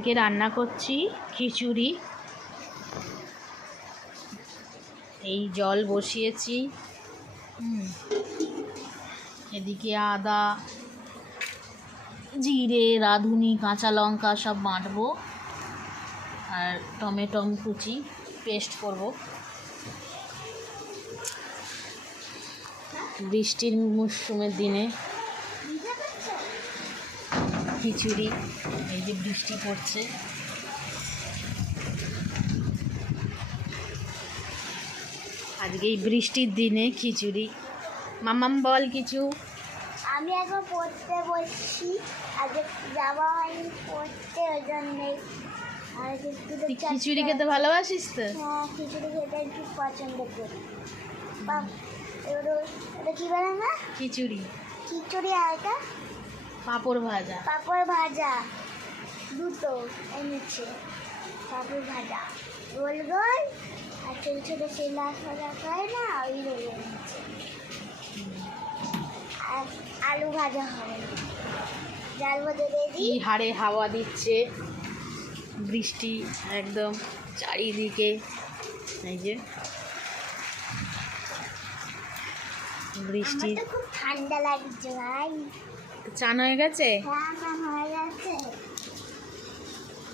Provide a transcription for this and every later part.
আজকে রান্না করছি খিচুড়ি। এই জল বসিয়েছি। এদিকে আদা, জিরে, রাঁধুনি, কাঁচা লঙ্কা সব বাটবো, আর টমেটো কুচি পেস্ট করব। বৃষ্টির মরশুমের দিনে খিচুড়ি, এই যে বৃষ্টি পড়ছে। আজকে এই বৃষ্টির দিনে খিচুড়ি। মামাম বল কিছু। আমি এখন পড়তে বসছি, আজকে যাওয়া হয়নি পড়তে, ওই জন্যই। আর খিচুড়ি খেতে ভালোবাসিস তো? হ্যাঁ, খিচুড়ি খেতে একটু পছন্দ করি। ওটা কী বলে না? খিচুড়ি। খিচুড়ি আর এটা পাঁপড় ভাজা। পাঁপড় ভাজা দুটো এনেছে। পাঁপড় ভাজা গোল গোল, আর ছোটো ছোটো সেলা ভাজা খায় না, ওই রোল এনেছে। আর আলু ভাজা হবে, যার মধ্যে রেডি। হাড়ে হাওয়া দিচ্ছে, বৃষ্টি একদম চারিদিকে। এই যে বৃষ্টি, খুব ঠান্ডা লাগছে ভাই। চান হয়ে গেছে? হ্যাঁ, চান হয়ে গেছে।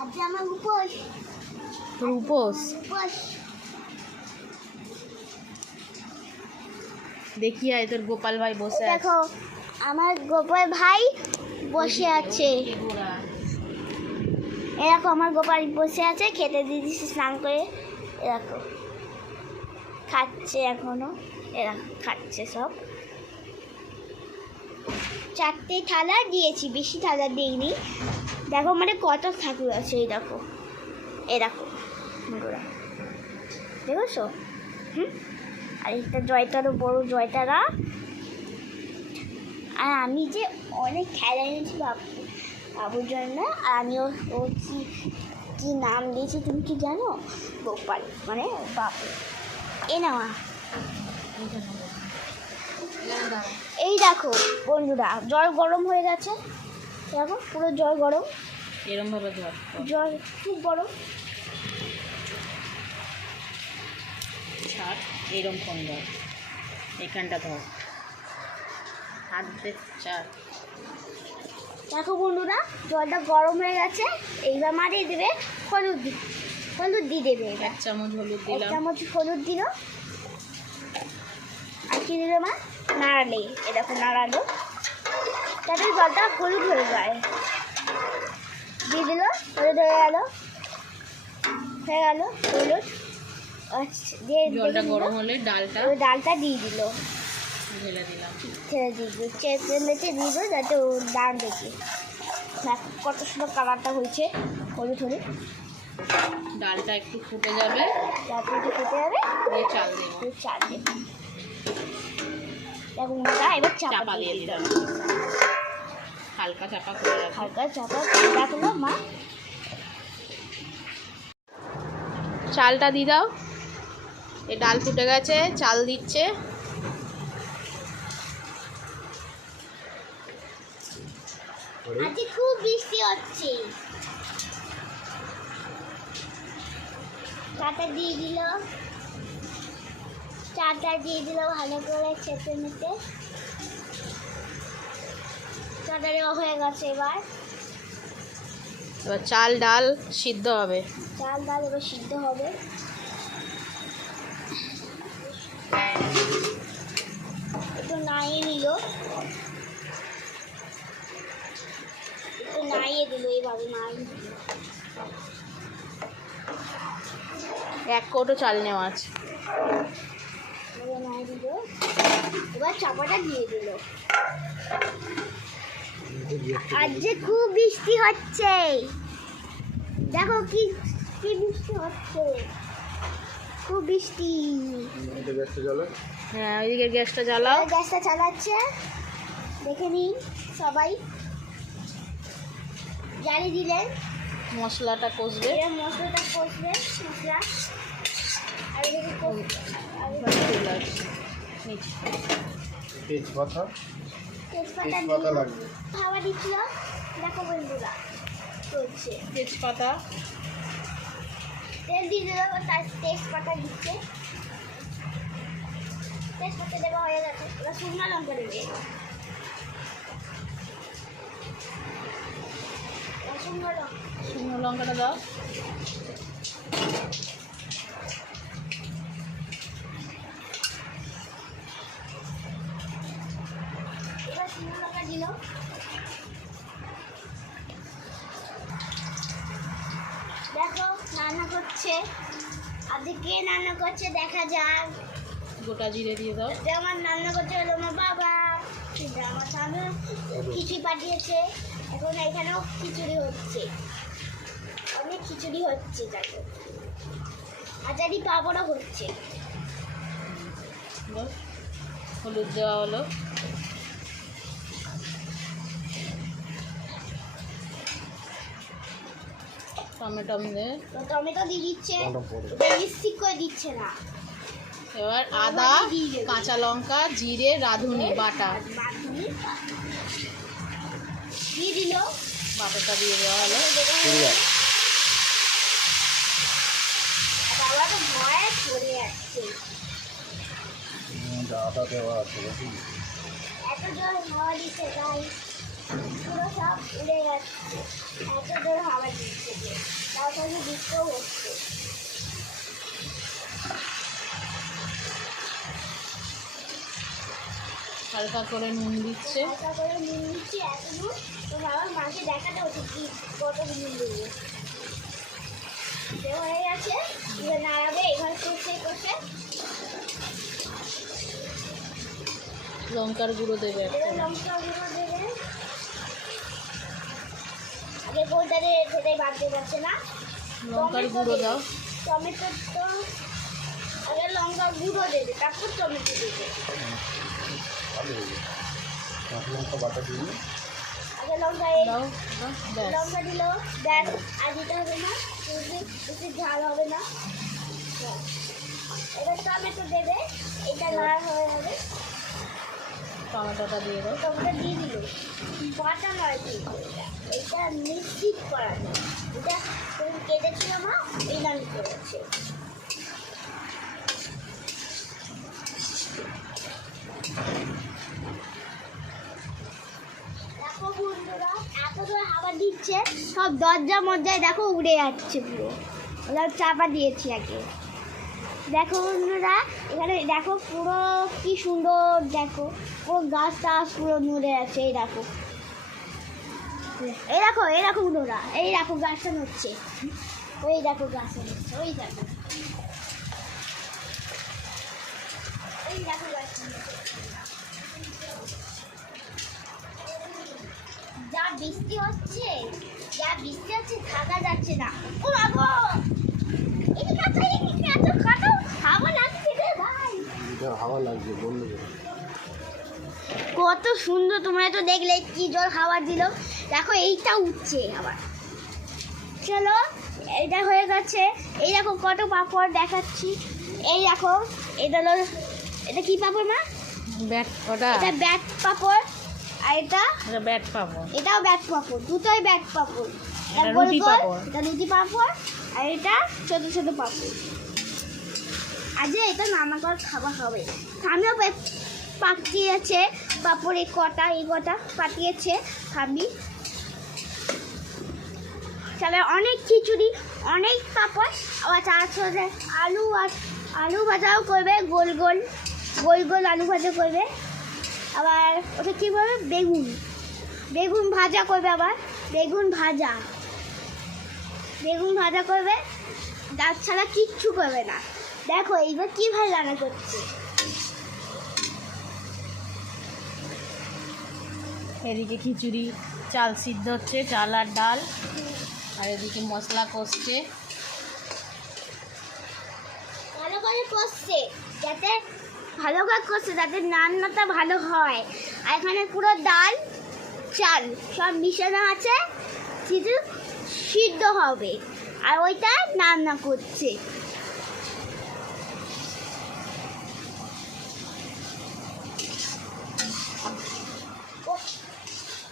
আজকে আমার উপোস। উপোস? উপোস। দেখি আয়, তোর গোপাল ভাই বসে আছে। দেখো আমার গোপাল ভাই বসে আছে। এরকম আমার গোপাল বসে আছে, খেতে দিয়ে দিচ্ছি স্নান করে। এরকম খাচ্ছে এখনো, এরকম খাচ্ছে সব। 4টে থালা দিয়েছি, বেশি থালা দিইনি। দেখো মানে কত ঠাকুর আছে, এই দেখো, এই দেখো বন্ধুরা, দেখেছো? আর একটা জয়তারও বড় জয়তারা। আর আমি যে অনেক খেলা এনেছি বাবুর জন্য। আর আমিও ও কি নাম দিয়েছি তুমি কি জানো? গোপাল মানে বাবু। এ নেওয়া। এই দেখো বন্ধুরা, জল গরম হয়ে গেছে। দেখো পুরো জল গরম, এরম ভাবে জল খুব গরম। ছাড়, এরম ফোন ধর, এখানটা ধর, হাত দে, চার। দেখো বন্ধুরা, জলটা গরম হয়ে গেছে। এইবার মারিয়ে দেবে হলুদ, হলুদ দিয়ে দেবে। 1 চামচ হলুদ দিলাম। 1 চামচ হলুদ দিল। আর কি দিল মা? নাড়ালে, এরকম নাড়ালো, তাতে জলটা হলুদ হয়ে যায়। দিয়ে দিল, হলুদ হয়ে গেল, হলুদ। দিয়ে জলটা গরম হলে ডালটা দিয়ে দিল, ঢেলে দিলাম, ছেড়ে দিয়ে দিল, চেপে দিয়ে দিল, যাতে ও ডাল দেখে। কত সুন্দর কালারটা হয়েছে, হলুদ হলুদ। ডালটা একটু ফুটে যাবে, তারপরে একটু ফুটে যাবে, দিয়ে চাল দেবো। চাল দেবো। দেখো মোটা, এবার চাপা দিয়ে দিলাম, হালকা চাপা করে রাখো। হালকা চাপা রাখলো মা। চালটা দিয়ে দাও। এই ডাল ফুটে গেছে, চাল দিচ্ছে। আজকে খুব বৃষ্টি হচ্ছে। চাটা দিয়ে দিল ভালো করে চেপে মেতে। চাটা দেওয়া হয়ে গেছে। এবার চাল ডাল সিদ্ধ হবে। চাল ডাল এবার সিদ্ধ হবে। একটু নাড়িয়ে দিল, এইভাবে নাড়িয়ে দিল। 1 কৌটো চাল নেওয়া আছে। এবার চাপাটা দিয়ে দিল। আজকে খুব বৃষ্টি হচ্ছে। দেখো কি বৃষ্টি হচ্ছে, খুব বৃষ্টি। হ্যাঁ, ওইদিকে গ্যাসটা জ্বালাও। গ্যাসটা চালাচ্ছে, দেখে নিন সবাই। জ্বালিয়ে দিলেন, মশলাটা কষবে। মশলাটা কষবে, মশলা। আর তেজপাতা লাগবে। খাওয়া দিচ্ছিল, দেখো বন্ধুরা করছে। তেজপাতা, তেল দিয়ে দিল, তার তেজপাতা দিচ্ছে। তেজপাতা দেওয়া হয়ে গেছে, এবার শুকনো লঙ্কা দেবে। শুকনো লঙ্কাটা দাও। এবার শুকনো লঙ্কা দিল। দেখো রান্না করছে, আজকে কে রান্না করছে দেখা যাক। গোটা জিরে দিয়ে দাও। যেমন রান্না করছে হলো আমার বাবা, কিন্তু আমার স্বামী খিচুড়ি পাঠিয়েছে। এখন এখানেও খিচুড়ি হচ্ছে, অনেক খিচুড়ি হচ্ছে। দেখো আচারি পাঁপড়ও হচ্ছে। দাও। হলুদ দেওয়া হলো। টমেটো দিয়ে, তো টমেটো দিয়ে দিচ্ছে, এটা মিক্সিক করে দিচ্ছে না। এবার আদা, কাঁচা লঙ্কা, জিরে, রাঁধুনি বাটা দিয়ে দিল। বাটাটা দিয়ে দেওয়া হলো। বাবা তো ভয়ে চলে যাচ্ছে, আদা দেওয়া আছে এত জোর হাওয়া দিচ্ছে তাই পুরো সব উড়ে যাচ্ছে। এত জোর হাওয়া দিচ্ছে যে তার সঙ্গে বৃষ্টিও হচ্ছে। হালকা করে নুন দিচ্ছে। হালকা করে নুন দিচ্ছি এত নুন, তো বাবার মাকে দেখাতে হচ্ছে কি কত নুন দেবো। হয়ে গেছে, এবার নাড়াবে, এবার কষে কষে লঙ্কার গুঁড়ো দেবে একটা। এবার লঙ্কা গুঁড়ো দেবে। আগে কোনটা দিয়ে সেটাই বাড়তে পারছে না। লঙ্কার গুঁড়ো দাও। টমেটো তো আগে লঙ্কা গুঁড়ো দেবে, তারপর টমেটো দেবে। ভালো হবে। কাঁচা লঙ্কা বাটা দিয়ে আগে লঙ্কা দাও, ব্যাস। লঙ্কা দিল, ব্যাস। আর দিতে হবে না, বেশি ঝাল হবে না। ব্যাস। এবার টমেটো দেবে, এটা নাড়া হয়ে যাবে। টমেটোটা দিয়ে দাও। টমেটো দিয়ে দিল, বাটা নয় কিন্তু এটা মিক্সিট করা যায়। এটা তুমি কেটেছিল মা, এই নামি করেছে। দেখো বন্ধুরা, এত জোরে হাওয়া দিচ্ছে, সব দরজা মজ্জায় দেখো উড়ে যাচ্ছে পুরো। ওরা চাপা দিয়েছি আগে। দেখো বন্ধুরা, এখানে দেখো পুরো কি সুন্দর, দেখো পুরো গাছ টাছ পুরো নড়ে আছে। এই দেখো, এই দেখো, এই দেখো বন্ধুরা, এই দেখো গাছটা নড়ছে। ওই দেখো গাছটা নড়ছে, ওই দেখো, এই দেখো গাছটা নড়ছে। যা বৃষ্টি হচ্ছে, থাকা যাচ্ছে না। ও বাবা, এদিকে আসো, এদিকে আসো, কাটো, হাওয়া লাগছে রে ভাই। হাওয়া লাগছে বললো। কত সুন্দর, তোমরা তো দেখলে কি জোর হাওয়া দিল। দেখো এইটা উঠছে আবার। চলো, এটা হয়ে গেছে। এই দেখো কত পাপড় দেখাচ্ছি। এই দেখো, এটা হলো, এটা কি পাপড় মা? ব্যাট, ওটা এটা ব্যাট পাপড়। আর এটা ব্যাট পাবো। এটাও ব্যাট পাপড়, দুটোই ব্যাট পাপড়। এটা গোল রুটি গোল, পাঁপড়। এটা রুটি পাপড়, আর এটা ছোট ছোট পাপড়। আজ এটা নানা করে খাবার হবে। আমিও পাঠিয়েছে পাপড়, এই কটা পাঠিয়েছে খাবি। তাহলে অনেক খিচুড়ি, অনেক পাপড়, আবার তার সাথে আলু ভাজাও করবে, গোল গোল আলু ভাজা করবে। আবার ওটা কী বলবে, বেগুন ভাজা করবে। আবার বেগুন ভাজা করবে, ডাল ছাড়া কিচ্ছু করবে না। দেখো এইবার কীভাবে রান্না করছে। এদিকে খিচুড়ি, চাল সিদ্ধ হচ্ছে, চাল আর ডাল। আর এদিকে মশলা কষছে। ভালো করে কষছে, যাতে রান্নাটা ভালো হয়। আর এখানে পুরো ডাল চাল সব মিশানো আছে, শুধু সিদ্ধ হবে। আর ওইটা রান্না করছে।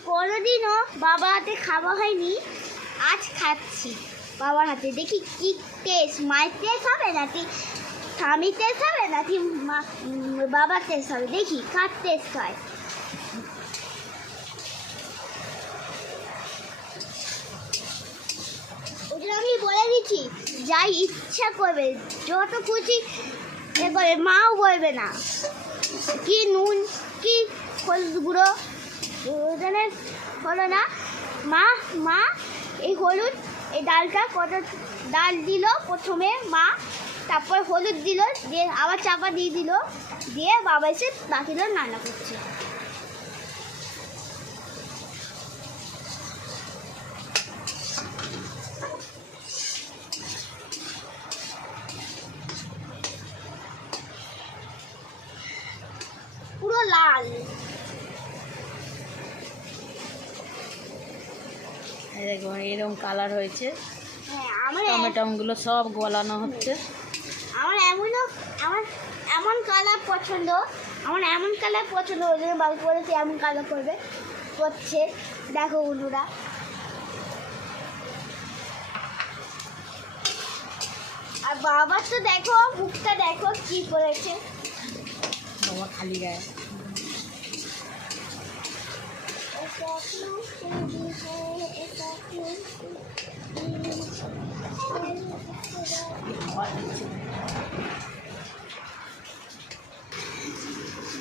কোনোদিনও বাবা হাতে খাওয়া হয়নি, মাছ খাচ্ছি বাবার হাতে, দেখি কি টেস্ট, মায়ের টেস্ট হবে নাকি স্বামীর টেস্ট হবে নাকি বাবার টেস্ট হবে, দেখি কার টেস্ট হয়। ওটা আমি বলে দিচ্ছি, যাই ইচ্ছা করবে যত খুশি এ করে, মাও বলবে না কি নুন কি হলুদ গুঁড়ো ওখানে হলো না, মা মা এই হলুদ এই ডালটা কত ডাল দিল প্রথমে মা, তারপর হলুদ দিল, দিয়ে আবার চাপা দিয়ে দিল, দিয়ে বাবা এসে বাকিগুলো রান্না করছে। পুরো লাল। এই দেখুন এরকম কালার হয়েছে, হ্যাঁ আমার টমেটোগুলো সব গলানো হচ্ছে। আমার এমন কালার পছন্দ, আমার এমন কালার পছন্দ, ওই জন্য বাবু বলেছে এমন কালার করছে। দেখো বন্ধুরা, আর বাবার তো দেখো মুখটা দেখো কি করেছে, বাবা খালি গায়ে।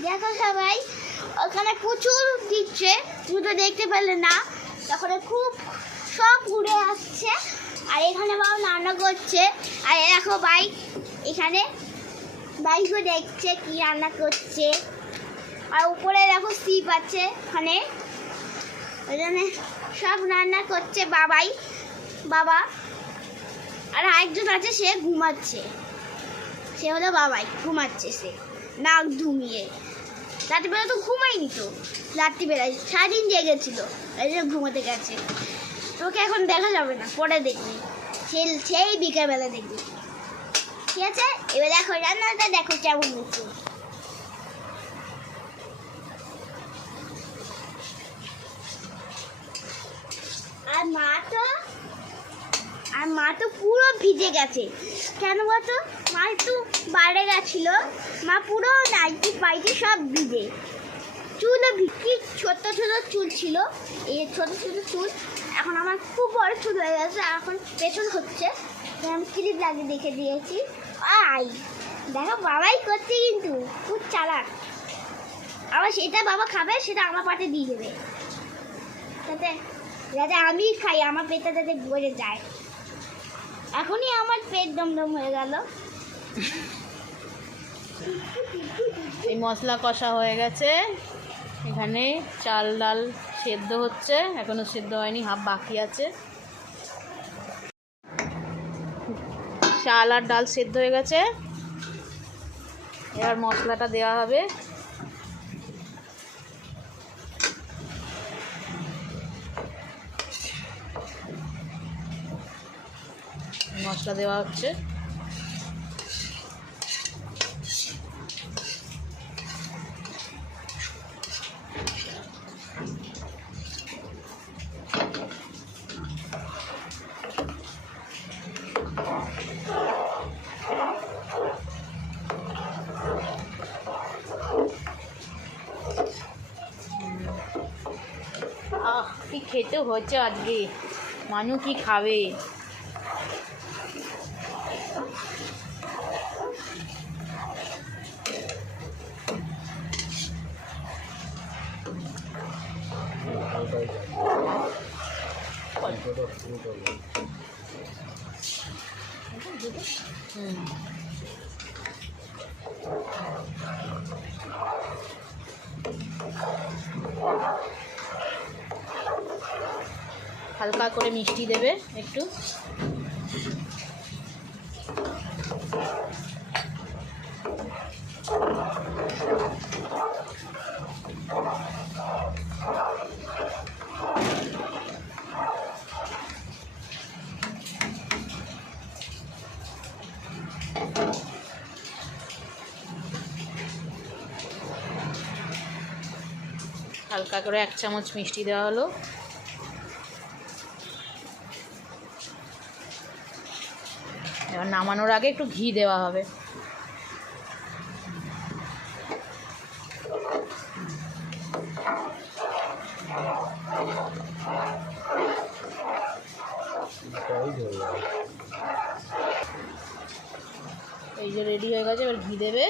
দেখো সবাই ওখানে প্রচুর দিচ্ছে, তুমি তো দেখতে পেলে না, তখন খুব সব ঘুরে আসছে, আর এখানে বাবা রান্না করছে। আর দেখো বাইক, এখানে বাইকও দেখছে কি রান্না করছে, আর উপরে দেখো সিপ আছে ওখানে, ওই জন্য সব রান্না করছে বাবা। আর আরেকজন আছে সে ঘুমাচ্ছে, সে হলো বাবাই, ঘুমাচ্ছে সে নাক ঘুমিয়ে, রাত্রিবেলা তো ঘুমায়নি, তো রাত্রিবেলায় সারাদিন জেগেছিল, এই জন্য ঘুমোতে গেছে। তোকে এখন দেখা যাবে না, পরে দেখবি, সেই বিকেলবেলা দেখবি, ঠিক আছে? এবার দেখো রান্নাটা দেখো কেমন হচ্ছে। আর মা তো পুরো ভিজে গেছে, কেন বলতো? মা একটু বাইরে গেছিলো, মা পুরো নাইটি পাইটি সব ভিজে, চুলও কি ছোট ছোট চুল ছিল, এই ছোট ছোট চুল এখন আমার খুব বড় চুল হয়ে গেছে, এখন পেছন হচ্ছে, আমি ক্লিপ লাগিয়ে দেখে দিয়েছি। দেখো বাবাই করছে, কিন্তু খুব চালাক, আবার সেটা বাবা খাবে, সেটা আমার পাতে দিয়ে দেবে, যাতে আমি খাই, আমার পেটটা যাতে ভরে যায়। এখনই আমার পেট দমদম হয়ে গেল। এই মশলা কষা হয়ে গেছে, এখানে চাল ডাল সেদ্ধ হচ্ছে, এখনো সেদ্ধ হয়নি, হাফ বাকি আছে। চাল আর ডাল সেদ্ধ হয়ে গেছে, এবার মশলাটা দেওয়া হবে। মশলা দেওয়া হচ্ছে, কি খেতে হচ্ছে আজকে, মানু কি খাবে? হালকা করে মিষ্টি দেবে একটু, হালকা করে 1 চামচ মিষ্টি দেওয়া হলো। এবার নামানোর আগে একটু ঘি দেওয়া হবে। এই যে রেডি হয়ে গেছে, এবার ঘি দেবে।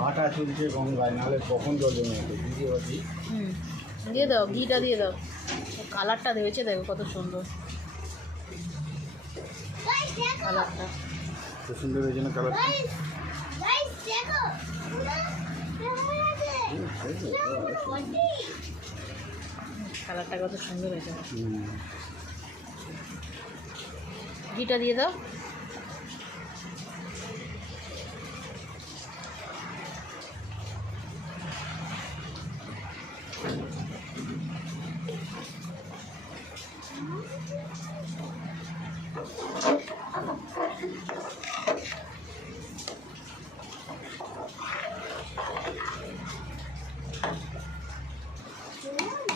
ঘাটা চলছে গঙ্গায়, নাহলে কখন জল জমে যেত। দিয়ে দাও, ঘিটা দিয়ে দাও। কালারটা হয়েছে দেখো কত সুন্দর কালারটা। খুব সুন্দর হয়েছে না কালারটা? কালারটা কত সুন্দর হয়েছে। ঘিটা দিয়ে দাও।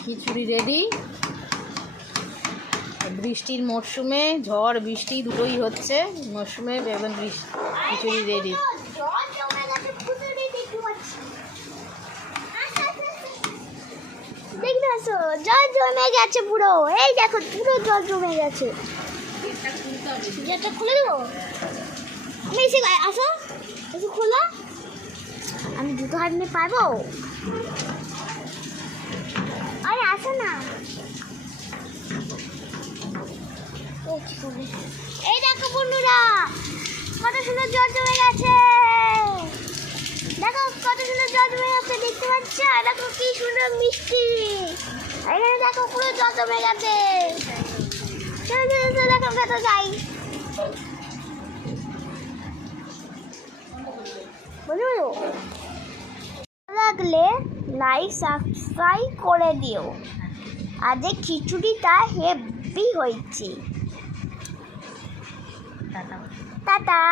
খিচুড়ি রেডি। বৃষ্টির মরশুমে, ঝড় বৃষ্টি দুটোই হচ্ছে মরশুমে, এখন খিচুড়ি রেডি। দেখতে পাচ্ছ জল জমে গেছে পুরো, এই দেখো পুরো জল জমে গেছে। গেটটা খুলে দেবো আমি, এসে আসো এসে খোলা, আমি দুটো হাত নিয়ে পারবো। আরে আসো না, এই দেখো বন্ধুরা কত সুন্দর জল জমে গেছে। দেখো কত সুন্দর জল জমে গেছে, দেখতে পাচ্ছ? দেখো কি সুন্দর মিষ্টি, এখানে দেখো পুরো জল জমে গেছে। চলো চলো চলো, দেখো কত যাই। বলো লাগলে লাইক সাবস্ক্রাইব করে দিও। আজ খিচুড়িটা হেভি হয়েছে। টাটা।